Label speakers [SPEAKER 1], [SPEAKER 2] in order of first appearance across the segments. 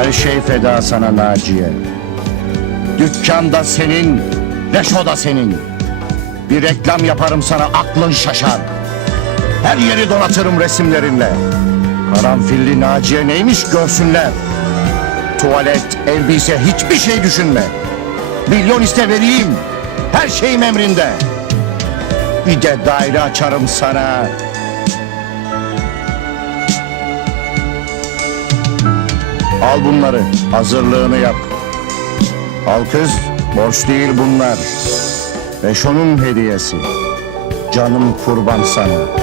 [SPEAKER 1] Her şey feda sana Naciye. Dükkan da senin, Reşo da senin. Bir reklam yaparım sana aklın şaşar. Her yeri donatırım resimlerinle. Karanfilli Naciye neymiş görsünler. Tuvalet, elbise hiçbir şey düşünme. Milyon iste vereyim. Her şeyim emrinde. Bir de daire açarım sana. Al bunları, hazırlığını yap. Al kız, borç değil bunlar. Beşo'nun hediyesi. Canım kurban sana.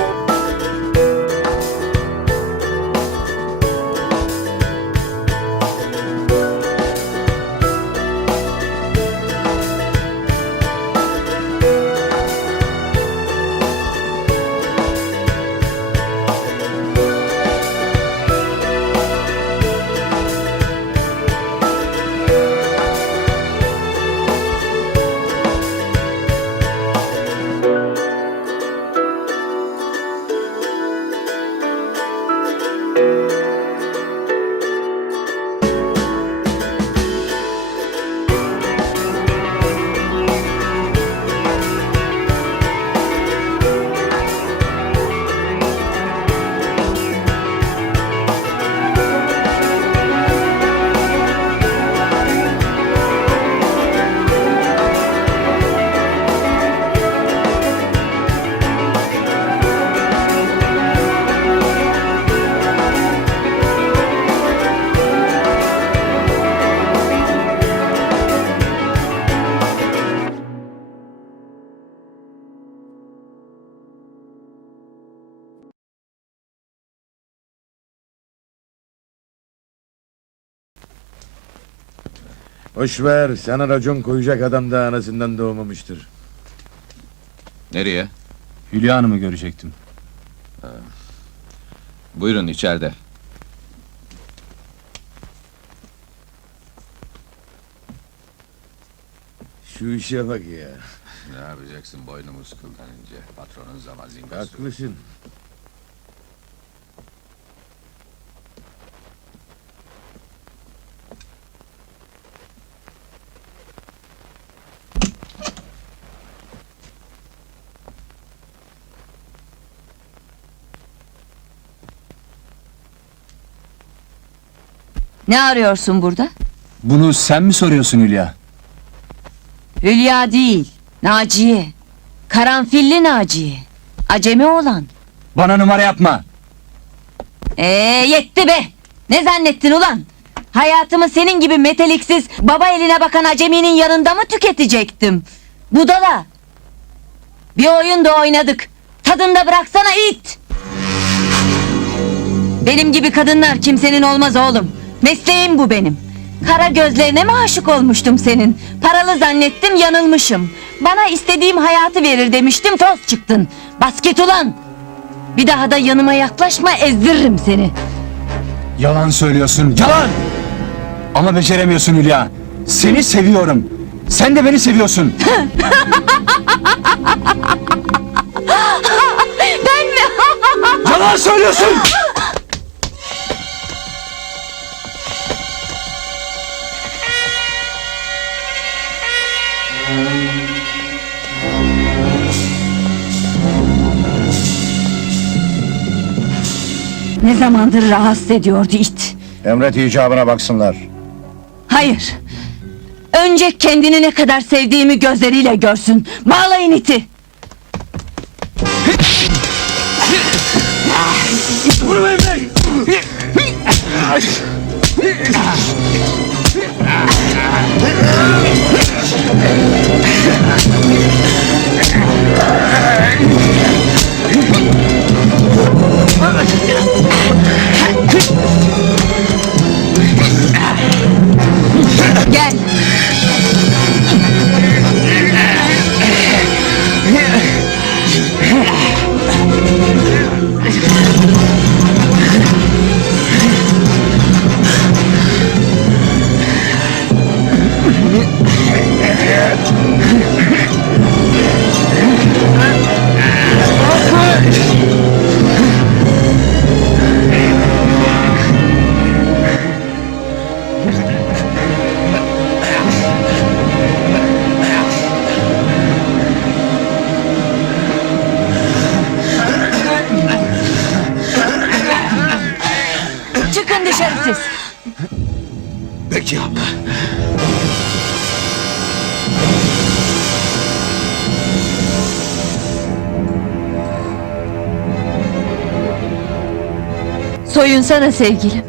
[SPEAKER 2] Boş ver, sana racon koyacak adam da anasından doğmamıştır.
[SPEAKER 3] Nereye?
[SPEAKER 4] Hülya Hanım'ı görecektim.
[SPEAKER 3] Buyurun içeride.
[SPEAKER 2] Şu işe bak ya.
[SPEAKER 3] Ne yapacaksın boynumuz kıllanınca? Patronun zamazingası.
[SPEAKER 2] Haklısın.
[SPEAKER 5] Ne arıyorsun burada?
[SPEAKER 4] Bunu sen mi soruyorsun Hülya?
[SPEAKER 5] Hülya değil, Naciye. Karanfilli Naciye. Acemi olan.
[SPEAKER 4] Bana numara yapma.
[SPEAKER 5] Ee yetti be! Ne zannettin ulan? Hayatımı senin gibi meteliksiz baba eline bakan aceminin yanında mı tüketecektim? Budala! Bir oyun da oynadık. Tadında bıraksana it! Benim gibi kadınlar kimsenin olmaz oğlum. Mesleğim bu benim. Kara gözlerine mi aşık olmuştum senin? Paralı zannettim yanılmışım. Bana istediğim hayatı verir demiştim toz çıktın. Bas git ulan! Bir daha da yanıma yaklaşma ezdiririm seni.
[SPEAKER 4] Yalan söylüyorsun. Yalan! Ama beceremiyorsun Hülya. Seni seviyorum. Sen de beni seviyorsun.
[SPEAKER 5] Ben mi?
[SPEAKER 4] Yalan söylüyorsun!
[SPEAKER 5] Ne zamandır rahatsız ediyordu it.
[SPEAKER 1] Emret icabına baksınlar.
[SPEAKER 5] Hayır. Önce kendini ne kadar sevdiğimi gözleriyle görsün. Bağlayın iti. Gel. Çıkın dışarı siz. Peki abla. Soyunsana sevgilim.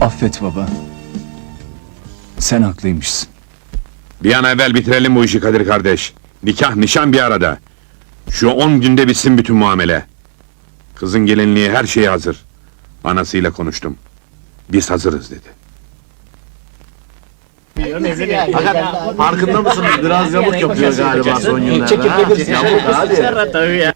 [SPEAKER 4] Affet baba. Sen haklıymışsın.
[SPEAKER 6] Bir an evvel bitirelim bu işi Kadir kardeş. Nikah nişan bir arada. Şu on günde bitsin bütün muamele. Kızın gelinliği her şeye hazır. Anasıyla konuştum. Biz hazırız dedi.
[SPEAKER 2] Farkında mısınız? Biraz yamuk yapıyor galiba son günlerde. ha? Yamuk hadi.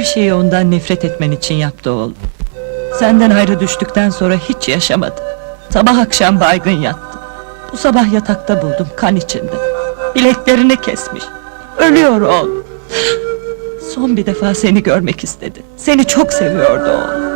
[SPEAKER 7] Her şeyi ondan nefret etmen için yaptı oğlum. Senden ayrı düştükten sonra hiç yaşamadı. Sabah akşam baygın yattı. Bu sabah yatakta buldum kan içinde. Bileklerini kesmiş. Ölüyor oğlum. Son bir defa seni görmek istedi. Seni çok seviyordu oğlum.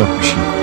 [SPEAKER 4] Yok bir şey.